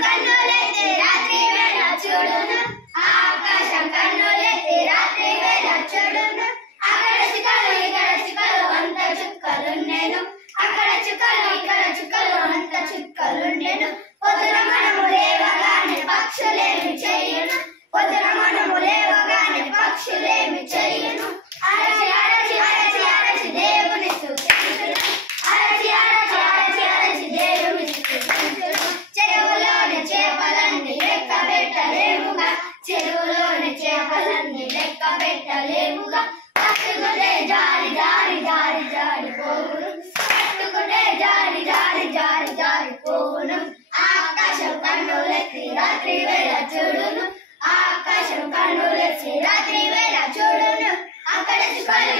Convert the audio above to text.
కన్నులెత్తి రాత్రి వేళ చూడును ఆకాశం కన్నులెత్తి రాత్రి వేళ చూడును అక్కడ చుక్కలు ఇక్కడ చుక్కలు అంత చుక్కలుండెను అక్కడ చుక్కలు ఇక్కడ చుక్కలు అంత చుక్కలుండెను పొద్దున మనము లేవగానే పక్షులేమి చెయ్యును పొద్దున మనము లేవగానే పక్షులేమి చెయ్యును అరచి అరచి అరచి అరచి దేవుని స్తుతించును అరచి అరచి అరచి అరచి దేవుని స్తుతించును చెరువులోని చేపలన్నీ లెక్క పెట్టలేముగా చెరువులోని చేపలన్నీ లెక్క పెట్టలేముగా పట్టుకుంటే జారి జారి జారి జారి పోవును పట్టుకుంటే జారి జారి జారి జారి పోవును ఆకాశం కన్నులెత్తి రాత్రి వేళ చూడును ఆకాశం కన్నులెత్తి రాత్రి వేళ చూడును అక్కడ చుక్కలు